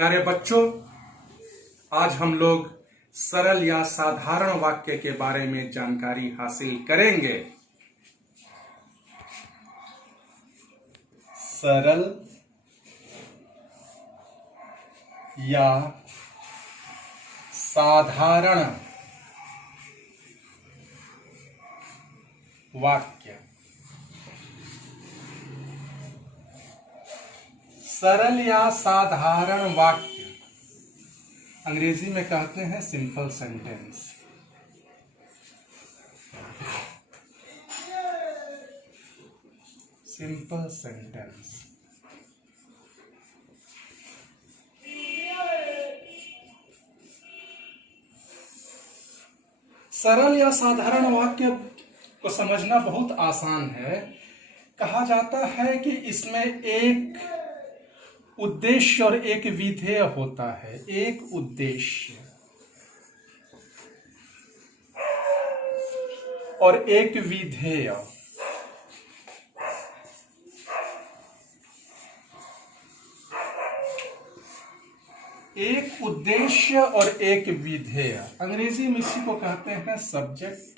प्यारे बच्चों, आज हम लोग सरल या साधारण वाक्य के बारे में जानकारी हासिल करेंगे। सरल या साधारण वाक्य। सरल या साधारण वाक्य अंग्रेजी में कहते हैं सिंपल सेंटेंस। Simple sentence. सरल या साधारण वाक्य को समझना बहुत आसान है। कहा जाता है कि इसमें एक उद्देश्य और एक विधेय होता है। एक उद्देश्य और एक विधेय। एक उद्देश्य और एक विधेय। अंग्रेजी में इसी को कहते हैं सब्जेक्ट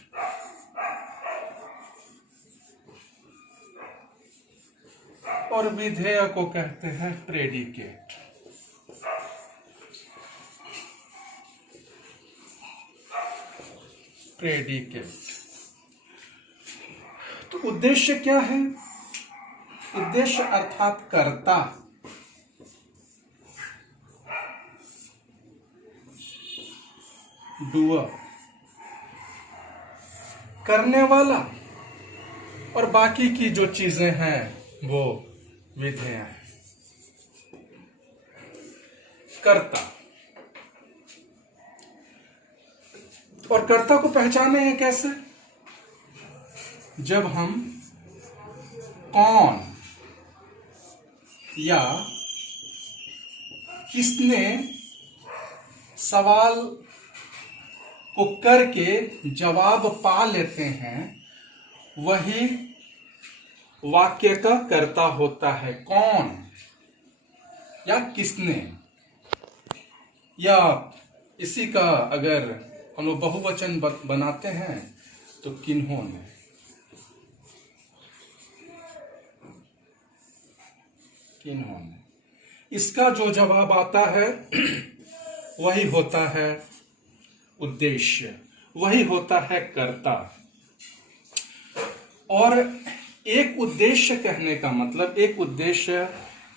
और विधेय को कहते हैं प्रेडिकेट। प्रेडिकेट। तो उद्देश्य क्या है? उद्देश्य अर्थात कर्ता। डूअर, करने वाला, और बाकी की जो चीजें हैं वो विधेय है। कर्ता। और कर्ता को पहचाने हैं कैसे? जब हम कौन या किसने सवाल को करके जवाब पा लेते हैं, वही वाक्य का कर्ता होता है। कौन या किसने, या इसी का अगर हम लोग बहुवचन बनाते हैं तो किन्होंने। किन्होंने। इसका जो जवाब आता है वही होता है उद्देश्य, वही होता है कर्ता। और एक उद्देश्य कहने का मतलब, एक उद्देश्य,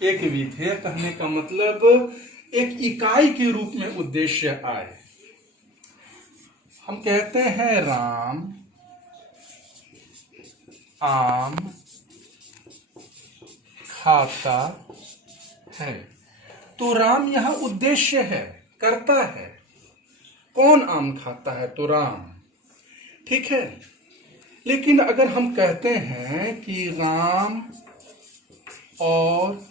एक विधेय कहने का मतलब एक इकाई के रूप में उद्देश्य आए। हम कहते हैं राम आम खाता है। तो राम यहां उद्देश्य है, कर्ता है। कौन आम खाता है? तो राम। ठीक है। लेकिन अगर हम कहते हैं कि राम और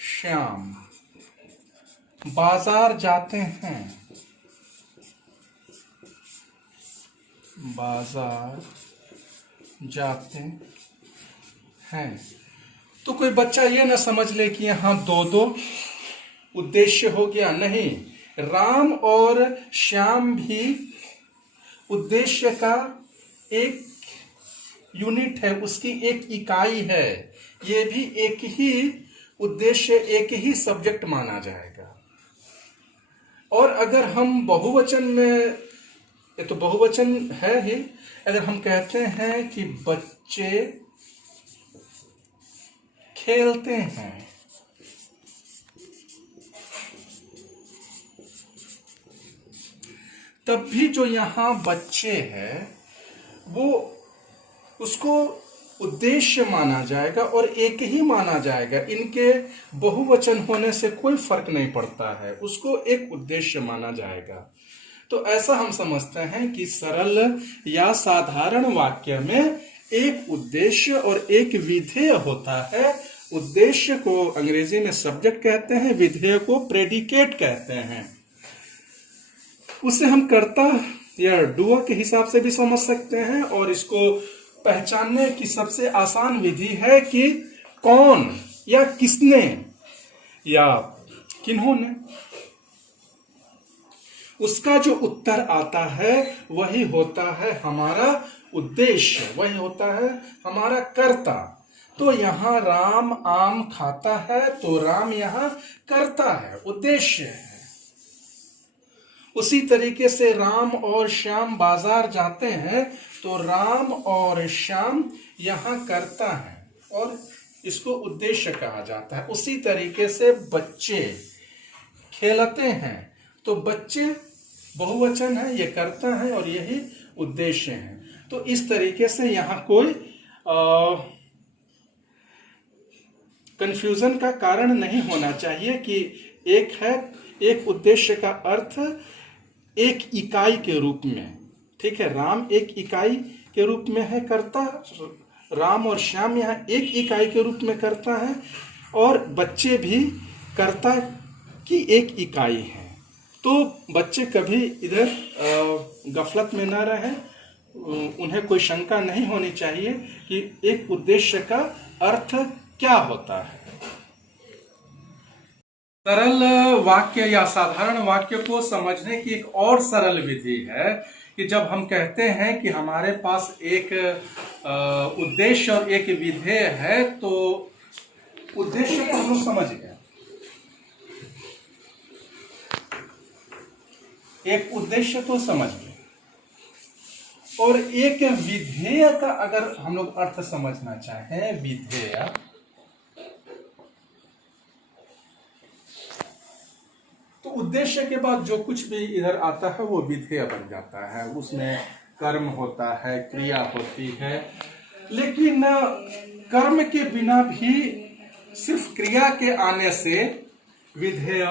श्याम बाजार जाते हैं, बाजार जाते हैं, तो कोई बच्चा ये ना समझ ले कि यहां दो दो उद्देश्य हो गया। नहीं, राम और श्याम भी उद्देश्य का एक यूनिट है, उसकी एक इकाई है। ये भी एक ही उद्देश्य, एक ही सब्जेक्ट माना जाएगा। और अगर हम बहुवचन में, ये तो बहुवचन है ही, अगर हम कहते हैं कि बच्चे खेलते हैं, तब भी जो यहां बच्चे है वो उसको उद्देश्य माना जाएगा और एक ही माना जाएगा। इनके बहुवचन होने से कोई फर्क नहीं पड़ता है, उसको एक उद्देश्य माना जाएगा। तो ऐसा हम समझते हैं कि सरल या साधारण वाक्य में एक उद्देश्य और एक विधेय होता है। उद्देश्य को अंग्रेजी में सब्जेक्ट कहते हैं, विधेय को प्रेडिकेट कहते हैं। उसे हम कर्ता या डूअर के हिसाब से भी समझ सकते हैं। और इसको पहचानने की सबसे आसान विधि है कि कौन या किसने या किन्होंने? उसका जो उत्तर आता है वही होता है हमारा उद्देश्य, वही होता है हमारा कर्ता। तो यहां राम आम खाता है, तो राम यहां कर्ता है, उद्देश्य है। उसी तरीके से राम और श्याम बाजार जाते हैं, तो राम और श्याम यहां कर्ता है और इसको उद्देश्य कहा जाता है। उसी तरीके से बच्चे खेलते हैं, तो बच्चे बहुवचन है, ये कर्ता है और यही उद्देश्य है। तो इस तरीके से यहां कोई कंफ्यूजन का कारण नहीं होना चाहिए कि एक उद्देश्य का अर्थ एक इकाई के रूप में, ठीक है, राम एक इकाई के रूप में है कर्ता, राम और श्याम यहाँ एक इकाई के रूप में करता है, और बच्चे भी कर्ता की एक इकाई है। तो बच्चे कभी इधर गफलत में न रहे, उन्हें कोई शंका नहीं होनी चाहिए कि एक उद्देश्य का अर्थ क्या होता है। सरल वाक्य या साधारण वाक्य को समझने की एक और सरल विधि है कि जब हम कहते हैं कि हमारे पास एक उद्देश्य और एक विधेय है, तो उद्देश्य को हम लोग समझ गए, एक उद्देश्य तो समझ गए, और एक विधेय का अगर हम लोग अर्थ समझना चाहें, विधेय, तो उद्देश्य के बाद जो कुछ भी इधर आता है वो विधेय बन जाता है। उसमें कर्म होता है, क्रिया होती है, लेकिन कर्म के बिना भी सिर्फ क्रिया के आने से विधेय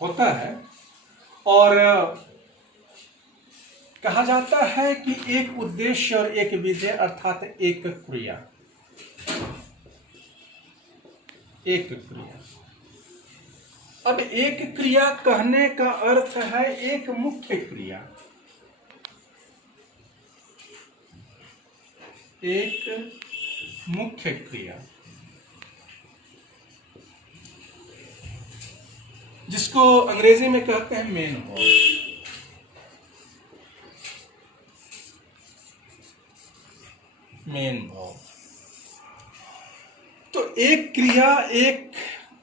होता है। और कहा जाता है कि एक उद्देश्य और एक विधेय अर्थात एक क्रिया, एक क्रिया। अब एक क्रिया कहने का अर्थ है एक मुख्य क्रिया, एक मुख्य क्रिया, जिसको अंग्रेजी में कहते हैं मेन वर्ब। Main verb. तो एक क्रिया, एक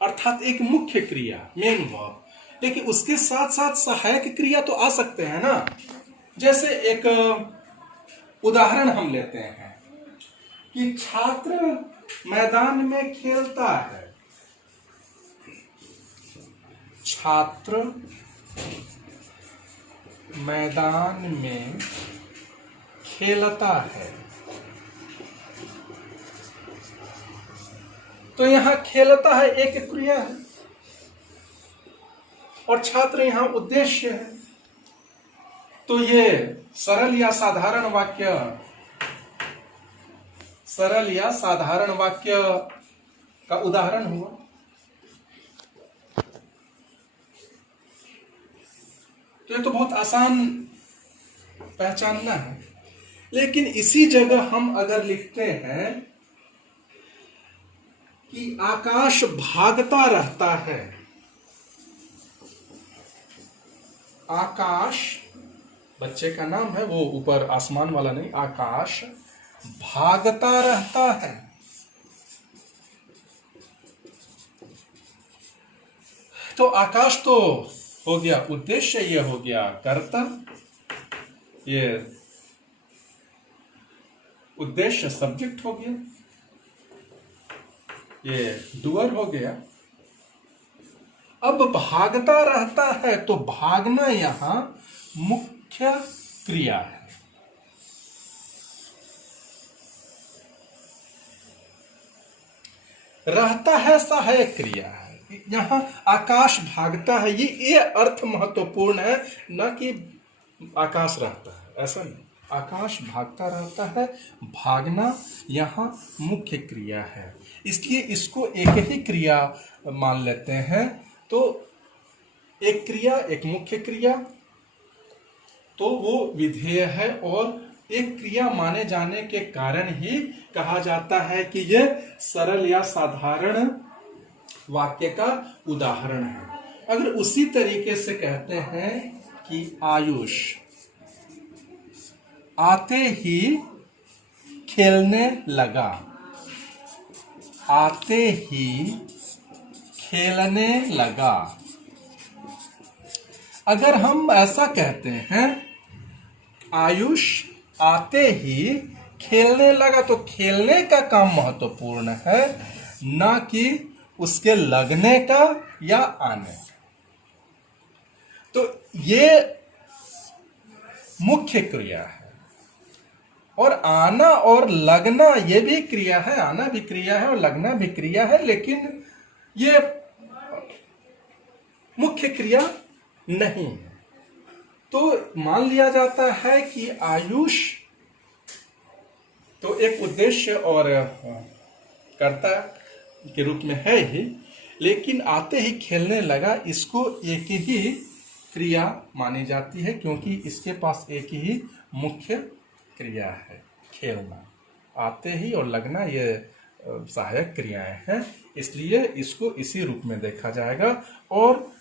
अर्थात एक मुख्य क्रिया, मेन वर्ब, लेकिन उसके साथ साथ सहायक क्रिया तो आ सकते हैं ना। जैसे एक उदाहरण हम लेते हैं कि छात्र मैदान में खेलता है, छात्र मैदान में खेलता है, तो यहां खेलता है एक क्रिया है और छात्र यहां उद्देश्य है। तो ये सरल या साधारण वाक्य, सरल या साधारण वाक्य का उदाहरण हुआ। तो ये तो बहुत आसान पहचानना है, लेकिन इसी जगह हम अगर लिखते हैं कि आकाश भागता रहता है, आकाश बच्चे का नाम है, वो ऊपर आसमान वाला नहीं, आकाश भागता रहता है, तो आकाश तो हो गया उद्देश्य, ये हो गया कर्ता, ये उद्देश्य सब्जेक्ट हो गया, ये डूअर हो गया। अब भागता रहता है, तो भागना यहां मुख्य क्रिया है। रहता है सहायक क्रिया है। यहां आकाश भागता है, ये अर्थ महत्वपूर्ण है, न कि आकाश रहता है, ऐसा नहीं। आकाश भागता रहता है, भागना यहां मुख्य क्रिया है, इसलिए इसको एक ही क्रिया मान लेते हैं। तो एक क्रिया, एक मुख्य क्रिया, तो वो विधेय है, और एक क्रिया माने जाने के कारण ही कहा जाता है कि यह सरल या साधारण वाक्य का उदाहरण है। अगर उसी तरीके से कहते हैं कि आयुष आते ही खेलने लगा, आते ही खेलने लगा। अगर हम ऐसा कहते हैं आयुष आते ही खेलने लगा, तो खेलने का काम महत्वपूर्ण है, ना कि उसके लगने का या आने का। तो ये मुख्य क्रिया है। और आना और लगना ये भी क्रिया है, आना भी क्रिया है और लगना भी क्रिया है, लेकिन ये मुख्य क्रिया नहीं है। तो मान लिया जाता है कि आयुष तो एक उद्देश्य और कर्ता के रूप में है ही, लेकिन आते ही खेलने लगा, इसको एक ही क्रिया मानी जाती है, क्योंकि इसके पास एक ही मुख्य क्रिया है, खेलना। आते ही और लगना ये सहायक क्रियाएं हैं, इसलिए इसको इसी रूप में देखा जाएगा। और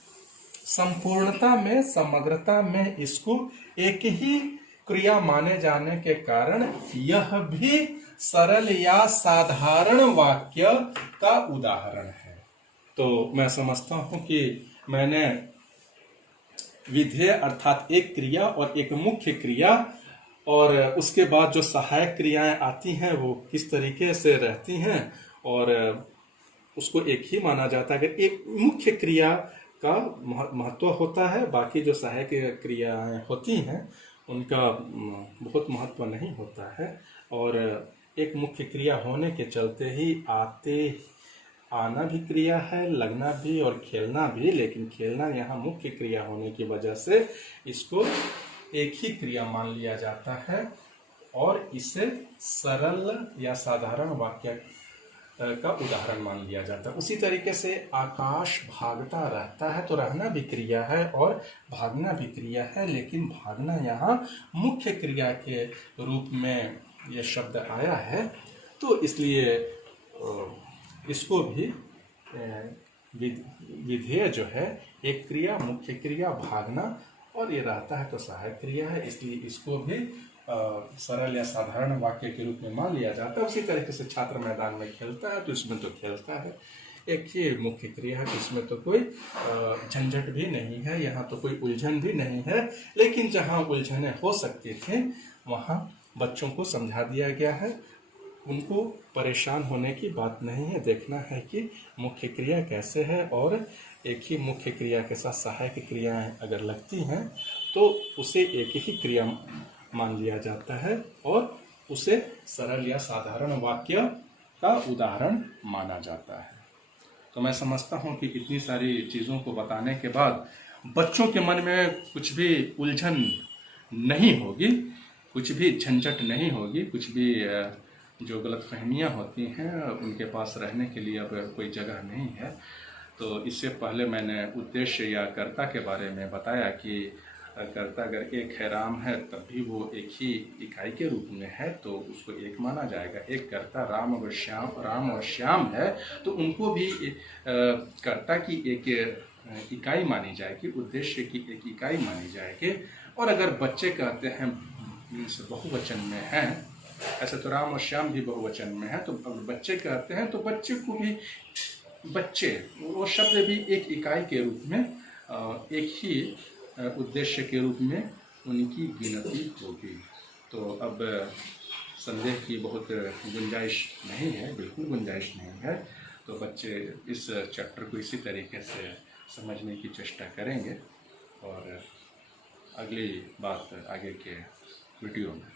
संपूर्णता में, समग्रता में इसको एक ही क्रिया माने जाने के कारण यह भी सरल या साधारण वाक्य का उदाहरण है। तो मैं समझता हूं कि मैंने विधेय अर्थात एक क्रिया और एक मुख्य क्रिया और उसके बाद जो सहायक क्रियाएं आती हैं वो किस तरीके से रहती हैं और उसको एक ही माना जाता है। अगर एक मुख्य क्रिया का महत्व होता है, बाकी जो सहायक क्रियाएं होती हैं उनका बहुत महत्व नहीं होता है। और एक मुख्य क्रिया होने के चलते ही आना भी क्रिया है, लगना भी और खेलना भी, लेकिन खेलना यहाँ मुख्य क्रिया होने की वजह से इसको एक ही क्रिया मान लिया जाता है और इसे सरल या साधारण वाक्य का उदाहरण मान लिया जाता है। उसी तरीके से आकाश भागता रहता है, तो रहना भी क्रिया है और भागना भी क्रिया है, लेकिन भागना यहाँ मुख्य क्रिया के रूप में यह शब्द आया है, तो इसलिए इसको भी विधेय जो है एक क्रिया, मुख्य क्रिया, भागना, और ये रहता है तो सहायक क्रिया है, इसलिए इसको भी सरल या साधारण वाक्य के रूप में मान लिया जाता है। उसी तरीके से छात्र मैदान में खेलता है तो इसमें तो खेलता है, एक ही मुख्य क्रिया है, तो इसमें तो कोई झंझट भी नहीं है, यहाँ तो कोई उलझन भी नहीं है। लेकिन जहाँ उलझने हो सकती थी वहाँ बच्चों को समझा दिया गया है, उनको परेशान होने की बात नहीं है, देखना है कि मुख्य क्रिया कैसे है और एक ही मुख्य क्रिया के साथ सहायक क्रियाएं अगर लगती हैं तो उसे एक ही क्रिया मान लिया जाता है और उसे सरल या साधारण वाक्य का उदाहरण माना जाता है। तो मैं समझता हूँ कि इतनी सारी चीज़ों को बताने के बाद बच्चों के मन में कुछ भी उलझन नहीं होगी, कुछ भी झंझट नहीं होगी, कुछ भी जो गलतफहमियां होती हैं उनके पास रहने के लिए अब कोई जगह नहीं है। तो इससे पहले मैंने उद्देश्य या कर्ता के बारे में बताया कि कर्ता अगर एक है, राम है, तब भी वो एक ही इकाई के रूप में है तो उसको एक माना जाएगा। एक कर्ता राम और श्याम है तो उनको भी कर्ता की एक इकाई मानी जाएगी, उद्देश्य की एक इकाई मानी जाएगी। और अगर बच्चे कहते हैं बहुवचन में हैं, ऐसे तो राम और श्याम भी बहुवचन में है, तो अगर बच्चे कहते हैं तो बच्चे को भी बच्चे, वो शब्द भी एक इकाई के रूप में एक ही उद्देश्य के रूप में उनकी गिनती होगी। तो अब संदेह की बहुत गुंजाइश नहीं है, बिल्कुल गुंजाइश नहीं है। तो बच्चे इस चैप्टर को इसी तरीके से समझने की चेष्टा करेंगे और अगली बात आगे के वीडियो में